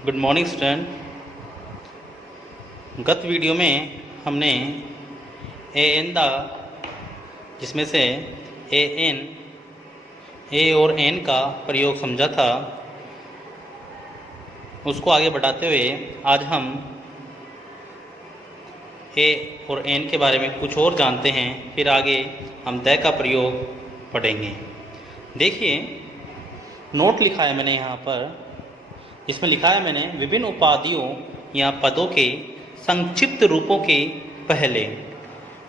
Good morning student. गत video में हमने ए एन द जिसमें से ए और एन का प्रयोग समझा था, उसको आगे बढ़ाते हुए आज हम ए और एन के बारे में कुछ और जानते हैं। फिर आगे हम द का प्रयोग पढ़ेंगे। देखिए, नोट लिखा है मैंने यहाँ पर, इसमें लिखा है मैंने विभिन्न उपाधियों या पदों के संक्षिप्त रूपों के पहले,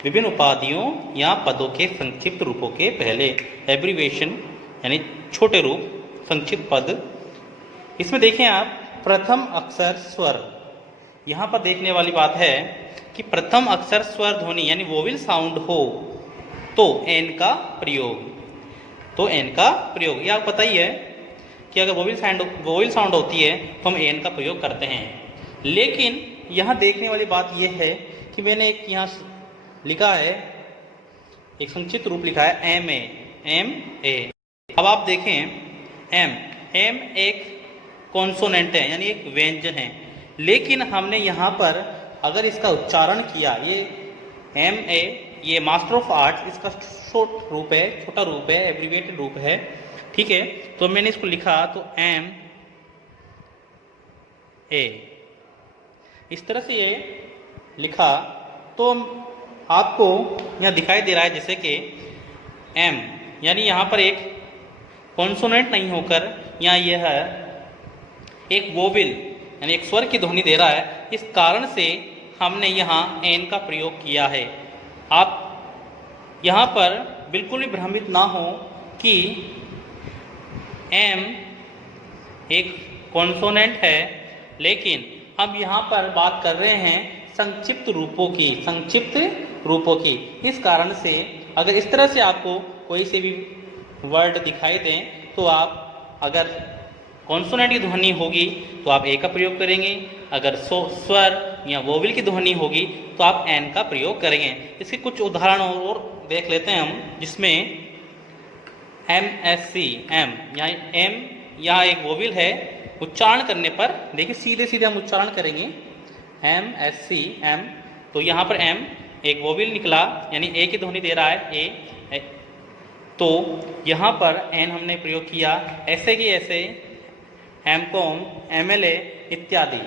विभिन्न उपाधियों या पदों के संक्षिप्त रूपों के पहले, एब्रीवेशन यानी छोटे रूप, संक्षिप्त पद। इसमें देखें आप, प्रथम अक्षर स्वर। यहाँ पर देखने वाली बात है कि प्रथम अक्षर स्वर ध्वनि यानी वोवेल साउंड हो तो एन का प्रयोग, यह पता ही है कि अगर वोवेल साउंड होती है तो हम एन का प्रयोग करते हैं। लेकिन यहाँ देखने वाली बात यह है कि मैंने एक यहाँ लिखा है, एक संक्षिप्त रूप लिखा है एम ए। अब आप देखें, एम एक कॉन्सोनेंट है यानी एक व्यंजन है, लेकिन हमने यहाँ पर अगर इसका उच्चारण किया, ये एम ए, ये मास्टर ऑफ आर्ट्स, इसका छोटा रूप है, एब्रीविएटेड रूप है, ठीक है। तो मैंने इसको लिखा तो एम ए, इस तरह से ये लिखा तो आपको यहाँ दिखाई दे रहा है जैसे कि एम यानी यहाँ पर एक कॉन्सोनेंट नहीं होकर यहाँ यह एक वोवेल यानी एक स्वर की ध्वनि दे रहा है। इस कारण से हमने यहाँ एन का प्रयोग किया है। आप यहाँ पर बिल्कुल भी भ्रमित ना हो कि एम एक कॉन्सोनेंट है, लेकिन हम यहाँ पर बात कर रहे हैं संक्षिप्त रूपों की। इस कारण से अगर इस तरह से आपको कोई से भी वर्ड दिखाई दें तो आप अगर कॉन्सोनेंट की ध्वनि होगी तो आप ए का प्रयोग करेंगे, अगर स्वर या वोवेल की ध्वनि होगी तो आप एन का प्रयोग करेंगे। इसके कुछ उदाहरण और देख लेते हैं हम, जिसमें MSC, एम यहाँ एक वोवेल है, उच्चारण करने पर देखिए सीधे हम उच्चारण करेंगे MSC, एम, तो यहाँ पर एम एक वोवेल निकला यानी ए की ध्वनि दे रहा है ए, तो यहाँ पर एन हमने प्रयोग किया। ऐसे की ऐसे एमकॉम, MLA इत्यादि।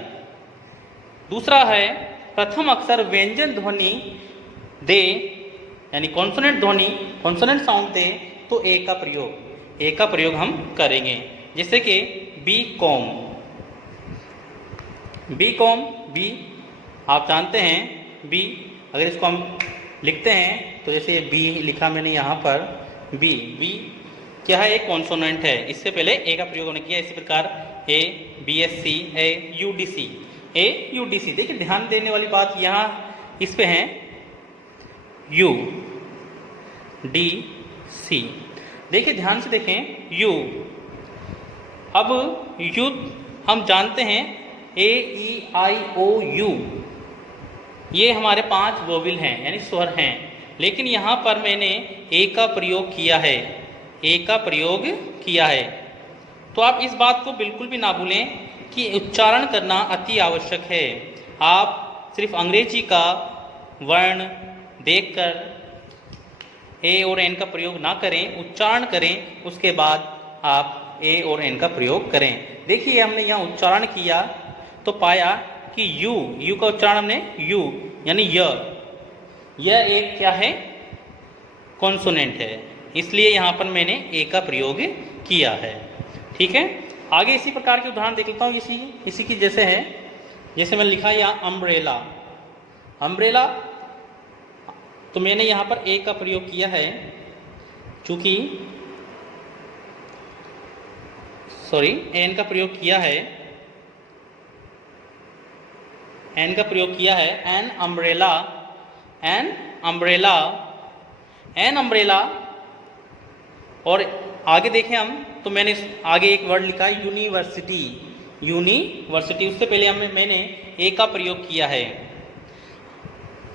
दूसरा है प्रथम अक्षर व्यंजन ध्वनि दे यानी कॉन्सोनेंट ध्वनि, कॉन्सोनेंट साउंड दे तो ए का प्रयोग हम करेंगे। जैसे कि बी कॉम, बी आप जानते हैं, बी अगर इसको हम लिखते हैं तो जैसे बी लिखा मैंने यहाँ पर, बी क्या है, एक कॉन्सोनेंट है, इससे पहले ए का प्रयोग होने किया। इसी प्रकार ए, BSC, UDC। देखिए ध्यान देने वाली बात यहाँ इस पे है, UDC। देखिए ध्यान से देखें, यू। अब यू हम जानते हैं AEIOU, ये हमारे 5 वोवेल हैं यानी स्वर हैं, लेकिन यहाँ पर मैंने ए का प्रयोग किया है। तो आप इस बात को बिल्कुल भी ना भूलें कि उच्चारण करना अति आवश्यक है। आप सिर्फ अंग्रेजी का वर्ण देखकर ए और एन का प्रयोग ना करें, उच्चारण करें, उसके बाद आप ए और एन का प्रयोग करें। देखिए हमने यहाँ उच्चारण किया तो पाया कि यू का उच्चारण हमने यू यानी यह एक क्या है, कॉन्सोनेंट है, इसलिए यहाँ पर मैंने ए का प्रयोग किया है, ठीक है। आगे इसी प्रकार के उदाहरण देख लेता हूँ, इसी की जैसे है, जैसे मैंने लिखा यहाँ अम्ब्रेला, तो मैंने यहाँ पर ए का प्रयोग किया है, चूंकि एन का प्रयोग किया है, एन अम्ब्रेला। और आगे देखें हम, तो मैंने आगे एक वर्ड लिखा है यूनिवर्सिटी, उससे पहले मैंने ए का प्रयोग किया है।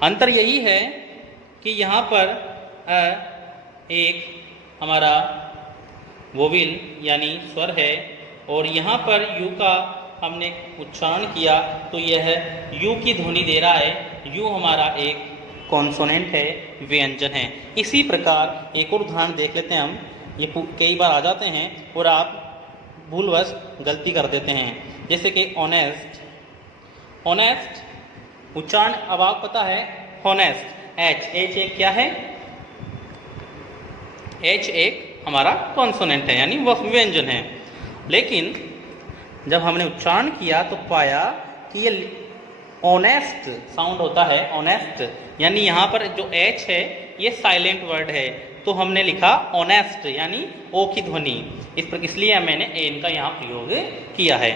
अंतर यही है कि यहाँ पर एक हमारा वोवेल यानी स्वर है, और यहाँ पर यू का हमने उच्चारण किया तो यह यू की ध्वनि दे रहा है। यू हमारा एक कॉन्सोनेंट है, व्यंजन है। इसी प्रकार एक और उदाहरण देख लेते हैं हम। ये कई बार आ जाते हैं और आप भूलवश गलती कर देते हैं, जैसे कि ऑनेस्ट। ऑनेस्ट उच्चारण अब आपको पता है, हॉनेस्ट, एच एक क्या है, एच एक हमारा कॉन्सोनेंट है यानी वह व्यंजन है। लेकिन जब हमने उच्चारण किया तो पाया कि ये ऑनेस्ट साउंड होता है, ऑनेस्ट, यानी यहाँ पर जो एच है ये साइलेंट वर्ड है, तो हमने लिखा ऑनेस्ट यानी ओ की ध्वनि। इसलिए मैंने एन का यहाँ प्रयोग किया है।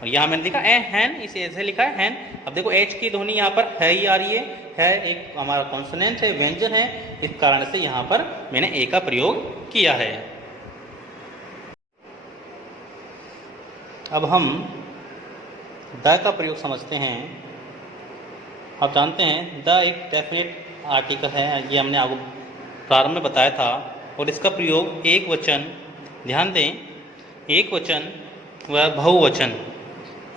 और यहाँ मैंने लिखा ए हैन, इसे ऐसे लिखा है हैन। अब देखो एच की ध्वनि यहाँ पर है ही आ रही है एक हमारा कॉन्सोनेंट है, व्यंजन है, इस कारण से यहाँ पर मैंने ए का प्रयोग किया है। अब हम द का प्रयोग समझते हैं। आप जानते हैं द एक डेफिनेट आर्टिकल है, ये हमने आपको प्रारंभ में बताया था। और इसका प्रयोग एक वचन, ध्यान दें, एक वचन व बहुवचन,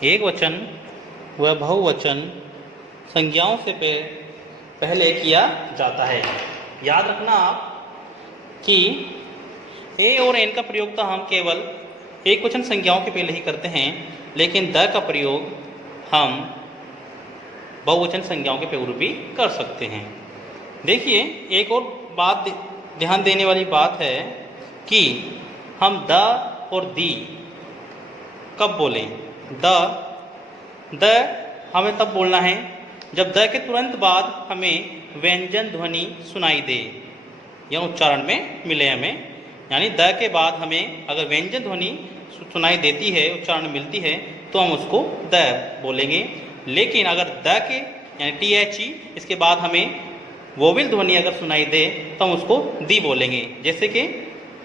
एक वचन व बहुवचन संज्ञाओं से पहले किया जाता है। याद रखना आप कि ए और एन का प्रयोग तो हम केवल एक वचन संज्ञाओं के पहले ही करते हैं, लेकिन द का प्रयोग हम बहुवचन संज्ञाओं के पूर्व भी कर सकते हैं। देखिए एक और बात ध्यान देने वाली बात है कि हम द और दी कब बोलें। द हमें तब बोलना है जब द के तुरंत बाद हमें व्यंजन ध्वनि सुनाई दे या उच्चारण में मिले हमें, यानी द के बाद हमें अगर व्यंजन ध्वनि सुनाई देती है, उच्चारण में मिलती है, तो हम उसको द बोलेंगे। लेकिन अगर द के यानी टी एच ई इसके बाद हमें वोवेल ध्वनि अगर सुनाई दे तो हम उसको दी बोलेंगे। जैसे कि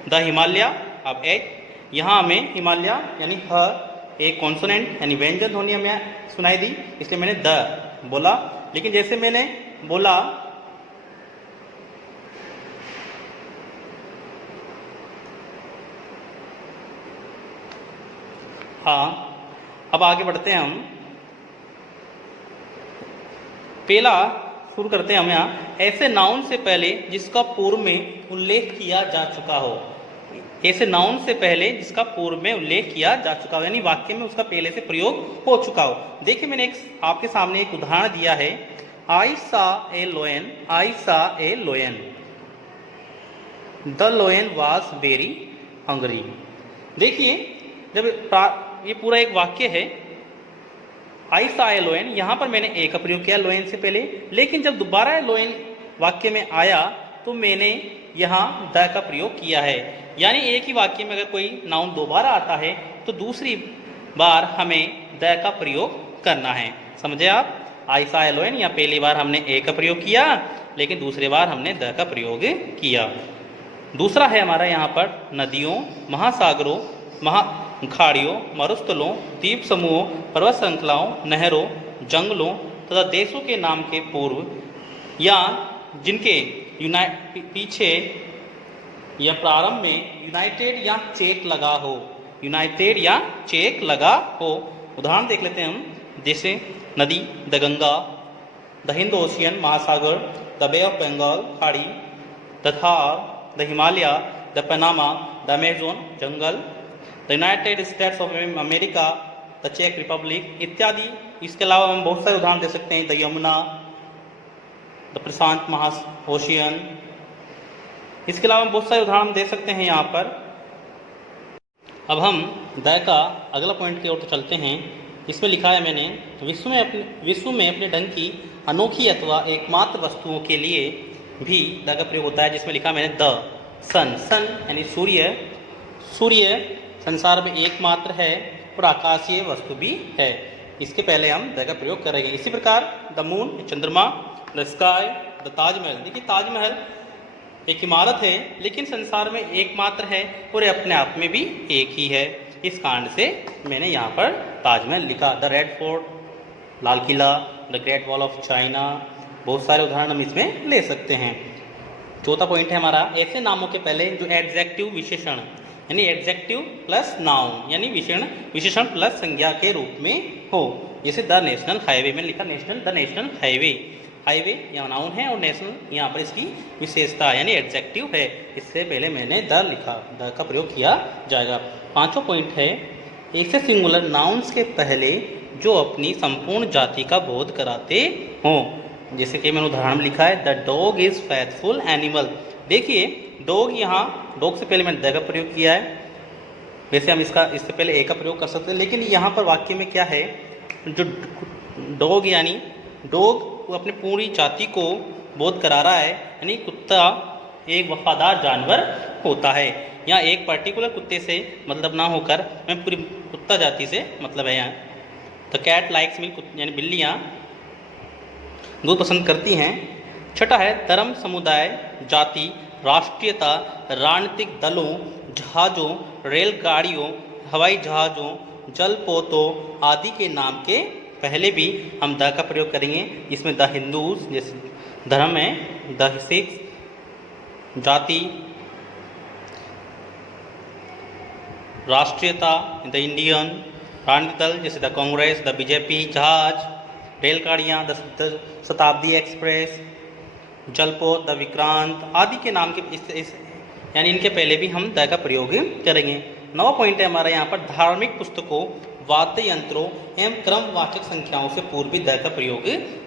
द हिमालय, अब एच यहाँ हमें हिमालय यानी ह एक कॉन्सोनेंट यानी व्यंजन ध्वनि हमें सुनाई दी, इसलिए मैंने द बोला। लेकिन जैसे मैंने बोला हाँ, अब आगे बढ़ते हैं हम। पहला शुरू करते हैं हम यहाँ, ऐसे नाउन से पहले जिसका पूर्व में उल्लेख किया जा चुका हो। ऐसे नाउन से पहले जिसका पूर्व में उल्लेख किया जा चुका हो, यानी वाक्य में उसका पहले से प्रयोग हो चुका हो। देखिए मैंने आपके सामने एक उदाहरण दिया है, आई saw a lion, I saw a lion, the lion was very hungry. देखिए जब ये पूरा एक वाक्य है, आई सा ए लोयन, यहाँ पर मैंने ए का प्रयोग किया लोयन से पहले, लेकिन जब दोबारा लोयन वाक्य में आया तो मैंने यहाँ द का प्रयोग किया है। यानी एक ही वाक्य में अगर कोई नाउन दोबारा आता है तो दूसरी बार हमें द का प्रयोग करना है। समझे आप? आई सा ए लोयन, या पहली बार हमने ए का प्रयोग किया, लेकिन दूसरी बार हमने द का प्रयोग किया। दूसरा है हमारा यहाँ पर नदियों, महासागरों, खाड़ियों, मरुस्थलों, द्वीप समूहों, पर्वत श्रृंखलाओं, नहरों, जंगलों तथा देशों के नाम के पूर्व या जिनके पीछे या प्रारंभ में यूनाइटेड या चेक लगा हो, यूनाइटेड या चेक लगा हो। उदाहरण देख लेते हैं हम, जैसे नदी the Ganga, the Hind ocean महासागर, द बे ऑफ बंगाल खाड़ी, the Thar, the Himalaya, the Panama, the Amazon जंगल, the United States of America, the चेक रिपब्लिक इत्यादि। इसके अलावा हम बहुत सारे उदाहरण दे सकते हैं, the Yamuna, the Prashant ocean. इसके अलावा हम बहुत सारे उदाहरण दे सकते हैं यहाँ पर। अब हम द का अगला पॉइंट की ओर चलते हैं। इसमें लिखा है मैंने, विश्व में अपने ढंग की अनोखी अथवा एकमात्र वस्तुओं के लिए भी द का प्रयोग होता है, जिसमें लिखा मैंने द सन, सन यानी सूर्य, सूर्य संसार में एकमात्र है और आकाशीय वस्तु भी है। इसके पहले हम द का प्रयोग करेंगे। इसी प्रकार द मून चंद्रमा, द स्काई, द ताजमहल। देखिए ताजमहल एक इमारत है लेकिन संसार में एकमात्र है और अपने आप में भी एक ही है। इस कारण से मैंने यहाँ पर ताजमहल लिखा। The red fort, Lal Qila, the great wall of China, बहुत सारे उदाहरण हम इसमें ले सकते हैं। चौथा पॉइंट है हमारा, ऐसे नामों के पहले जो एडजेक्टिव विशेषण यानी एडजेक्टिव प्लस नाउन यानी विशेषण प्लस संज्ञा के रूप में हो। जैसे द नेशनल हाईवे में लिखा national, the national highway, highway यहाँ नाउन है और नेशनल यहाँ पर इसकी विशेषता यानी एडजेक्टिव है। इससे पहले मैंने द लिखा, द का प्रयोग किया जाएगा। पांचवा पॉइंट है ऐसे सिंगुलर नाउन्स के पहले जो अपनी संपूर्ण जाति का बोध कराते हों। जैसे कि मैंने उदाहरण में लिखा है the dog is faithful animal. देखिए डॉग, यहाँ डॉग से पहले मैंने द का प्रयोग किया है। वैसे हम इससे पहले ए का प्रयोग कर सकते हैं, लेकिन यहाँ पर वाक्य में क्या है, जो डॉग यानी डॉग वो अपनी पूरी जाति को बोध करा रहा है, यानी कुत्ता एक वफादार जानवर होता है। यहाँ एक पर्टिकुलर कुत्ते से मतलब ना होकर मैं पूरी कुत्ता जाति से मतलब है। यहाँ द कैट लाइक्स मिल्क, यानी बिल्लियाँ दूध पसंद करती हैं। छठा है धर्म, समुदाय, जाति, राष्ट्रीयता, राजनीतिक दलों, जहाज़ों, रेलगाड़ियों, हवाई जहाज़ों, जलपोतों आदि के नाम के पहले भी हम द का प्रयोग करेंगे। इसमें द हिंदूज जैसे धर्म है, द सिख्स जाति, राष्ट्रीयता द इंडियन, राजनीतिक दल जैसे द कांग्रेस, द बीजेपी, जहाज, रेलगाड़ियाँ द शताब्दी एक्सप्रेस, जलपोत द विक्रांत आदि के नाम के यानी इनके पहले भी हम द का प्रयोग करेंगे। 9वां पॉइंट है हमारा यहाँ पर धार्मिक पुस्तकों, वाद्य यंत्रों एवं क्रमवाचक संख्याओं से पूर्व भी द का प्रयोग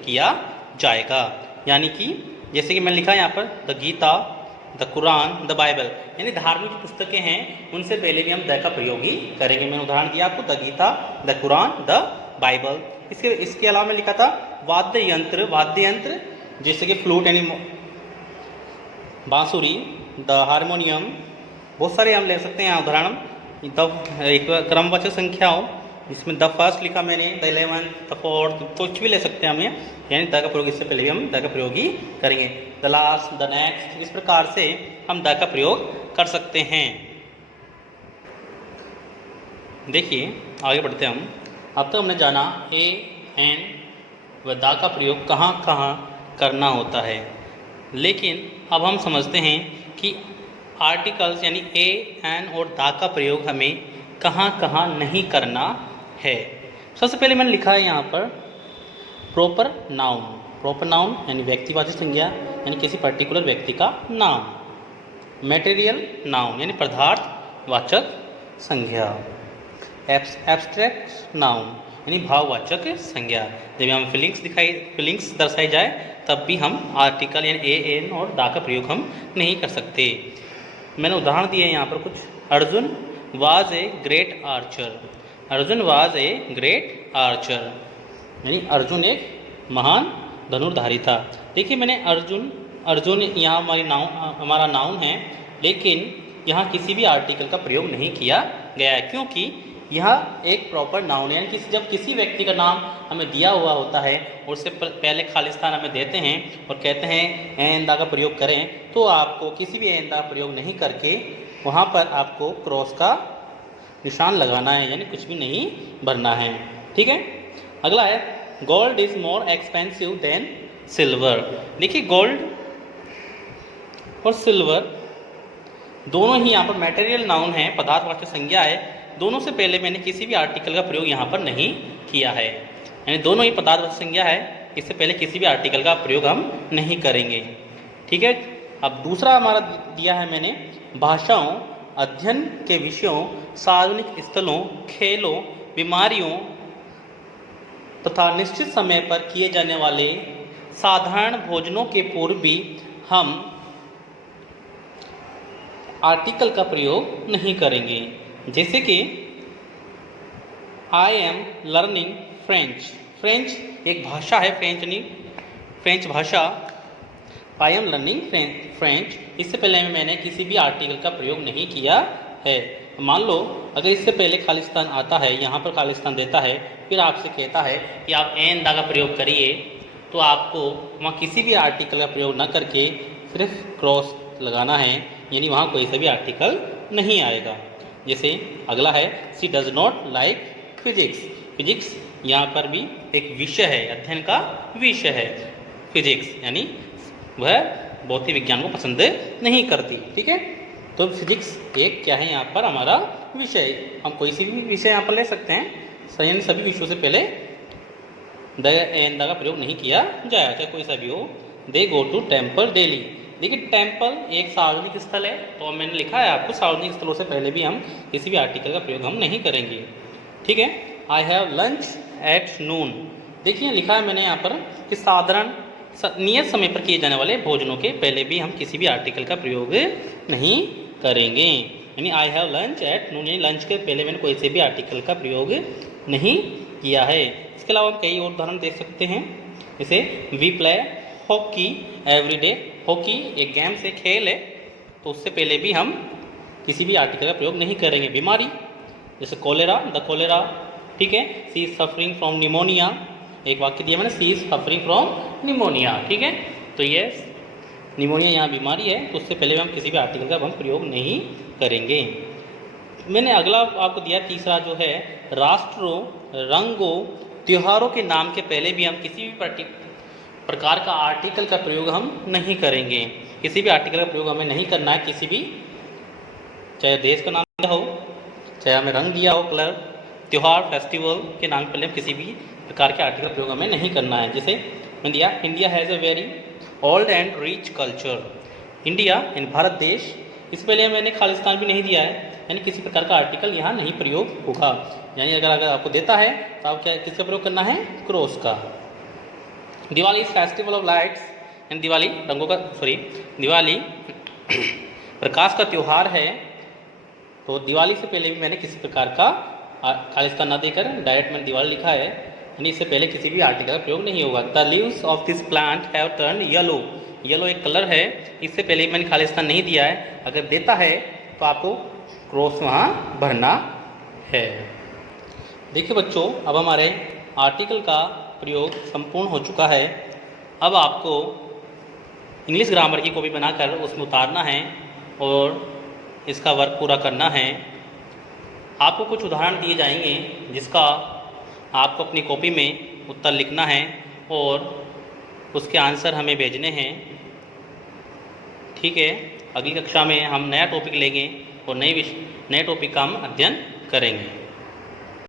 किया जाएगा। यानी कि जैसे कि मैंने लिखा है यहाँ पर the Gita, the Quran, the Bible, यानी धार्मिक पुस्तकें हैं उनसे पहले भी हम द का प्रयोग ही करेंगे। मैंने उदाहरण दिया आपको the Gita, the Quran, the Bible. इसके अलावा मैं लिखा था वाद्य यंत्र जैसे कि फ्लूट यानी बांसुरी, द हारमोनियम, बहुत सारे हम ले सकते हैं। यहाँ उदाहरण एक क्रमवाचक संख्याओं जिसमें द फर्स्ट लिखा मैंने, द 11th, द 4th, कुछ भी ले सकते हैं हम, यानी द का प्रयोग इससे पहले भी हम द का प्रयोग ही करेंगे। द लास्ट, द नेक्स्ट, इस प्रकार से हम द का प्रयोग कर सकते हैं। देखिए आगे बढ़ते हम। अब तक हमने जाना ए, एन व द का प्रयोग कहाँ कहाँ करना होता है, लेकिन अब हम समझते हैं कि आर्टिकल्स यानी ए, एन और द का प्रयोग हमें कहाँ कहाँ नहीं करना है। सबसे पहले मैंने लिखा है यहाँ पर प्रॉपर नाउन। प्रॉपर नाउन यानी व्यक्तिवाचक संज्ञा यानी किसी पर्टिकुलर व्यक्ति का नाम। मटेरियल नाउन यानी पदार्थवाचक संज्ञा। एब्स्ट्रैक्ट नाउन यानी भाववाचक संज्ञा। जब हम फीलिंग्स दर्शाई जाए तब भी हम आर्टिकल यानी ए, एन और द का प्रयोग हम नहीं कर सकते। मैंने उदाहरण दिए यहाँ पर कुछ। Arjun was a great Archer. Arjun was a great Archer यानी अर्जुन एक महान धनुर्धारी था। देखिए मैंने अर्जुन यहाँ हमारा नाउन है, लेकिन यहाँ किसी भी आर्टिकल का प्रयोग नहीं किया गया है, क्योंकि यह एक प्रॉपर नाउन है। यानी जब किसी व्यक्ति का नाम हमें दिया हुआ होता है और उससे पहले खाली स्थान हमें देते हैं और कहते हैं एन द का प्रयोग करें, तो आपको किसी भी एन द का प्रयोग नहीं करके वहाँ पर आपको क्रॉस का निशान लगाना है, यानी कुछ भी नहीं भरना है। ठीक है। अगला है gold is more expensive than silver. देखिए गोल्ड और सिल्वर दोनों ही यहाँ पर मटेरियल नाउन है, पदार्थवाचक संज्ञा है। दोनों से पहले मैंने किसी भी आर्टिकल का प्रयोग यहाँ पर नहीं किया है, यानी दोनों ही पदार्थवाचक संज्ञा है। इससे पहले किसी भी आर्टिकल का प्रयोग हम नहीं करेंगे। ठीक है। अब दूसरा हमारा दिया है मैंने भाषाओं, अध्ययन के विषयों, सार्वजनिक स्थलों, खेलों, बीमारियों तथा निश्चित समय पर किए जाने वाले साधारण भोजनों के पूर्व भी हम आर्टिकल का प्रयोग नहीं करेंगे। जैसे कि I am learning French. French एक भाषा है, फ्रेंच भाषा। I am learning French. इससे पहले मैंने किसी भी आर्टिकल का प्रयोग नहीं किया है। मान लो अगर इससे पहले खालिस्तान आता है, यहाँ पर खालिस्तान देता है, फिर आपसे कहता है कि आप एन दा का प्रयोग करिए, तो आपको वहाँ किसी भी आर्टिकल का प्रयोग न करके सिर्फ क्रॉस लगाना है, यानी वहाँ कोई सा भी आर्टिकल नहीं आएगा। जैसे अगला है she does not like physics. Physics यहाँ पर भी एक विषय है, अध्ययन का विषय है फिजिक्स, यानी वह भौतिक विज्ञान को पसंद नहीं करती। ठीक है। तो फिजिक्स एक क्या है यहाँ पर हमारा विषय, हम कोई सी भी विषय यहाँ पर ले सकते हैं। यानी सभी विषयों से पहले द एंड द का प्रयोग नहीं किया जाए, चाहे कोई सा भी हो। दे गो टू टेम्पल डेली। देखिए टेम्पल एक सार्वजनिक स्थल है, तो मैंने लिखा है आपको सार्वजनिक स्थलों से पहले भी हम किसी भी आर्टिकल का प्रयोग हम नहीं करेंगे, ठीक है। I have lunch at noon. देखिए लिखा है मैंने यहाँ पर कि साधारण नियत समय पर किए जाने वाले भोजनों के पहले भी हम किसी भी आर्टिकल का प्रयोग नहीं करेंगे। यानी I have lunch at noon, यानी लंच के पहले मैंने कोई से भी आर्टिकल का प्रयोग नहीं किया है। इसके अलावा हम कई और उदाहरण देख सकते हैं, जैसे we play hockey every day. Hockey एक गेम से खेल है, तो उससे पहले भी हम किसी भी आर्टिकल का प्रयोग नहीं करेंगे। बीमारी जैसे कोलेरा, द कोलेरा, ठीक है। सी इज सफरिंग फ्रॉम निमोनिया, एक वाक्य दिया मैंने, सी इज सफरिंग फ्रॉम निमोनिया, ठीक है। तो ये निमोनिया यहाँ बीमारी है, तो उससे पहले भी हम किसी भी आर्टिकल का हम प्रयोग नहीं करेंगे। मैंने अगला आपको दिया तीसरा जो है, राष्ट्रों, रंगों, त्योहारों के नाम के पहले भी हम किसी भी प्रकार का आर्टिकल का प्रयोग हम नहीं करेंगे। किसी भी आर्टिकल का प्रयोग हमें नहीं करना है, किसी भी, चाहे देश का नाम दिया हो, चाहे हमें रंग दिया हो, कलर, त्यौहार, फेस्टिवल के नाम के पहले हम किसी भी प्रकार के आर्टिकल का प्रयोग हमें नहीं करना है। जैसे मैंने दिया India has a very old and rich culture. India यानी भारत देश, इस पहले मैंने खालिस्तान भी नहीं दिया है, यानी किसी प्रकार का आर्टिकल यहाँ नहीं प्रयोग होगा। यानी अगर आपको देता है तो आप क्या किसका प्रयोग करना है, क्रॉस का। Diwali is festival of lights, and Diwali रंगों का, सॉरी दिवाली प्रकाश का त्यौहार है, तो दिवाली से पहले भी मैंने किसी प्रकार का खालिस्तान न देकर डायरेक्ट मैंने दिवाली लिखा है, यानी इससे पहले किसी भी आर्टिकल का प्रयोग नहीं होगा। The leaves of this plant have turn yellow. Yellow एक कलर है, इससे पहले मैंने खालिस्तान नहीं दिया है, अगर देता है तो आपको क्रॉस वहाँ भरना है। देखिए बच्चों, अब हमारे आर्टिकल का प्रयोग संपूर्ण हो चुका है। अब आपको इंग्लिश ग्रामर की कॉपी बनाकर उसमें उतारना है और इसका वर्क पूरा करना है। आपको कुछ उदाहरण दिए जाएंगे जिसका आपको अपनी कॉपी में उत्तर लिखना है और उसके आंसर हमें भेजने हैं, ठीक है। अगली कक्षा में हम नया टॉपिक लेंगे और नए टॉपिक का हम अध्ययन करेंगे।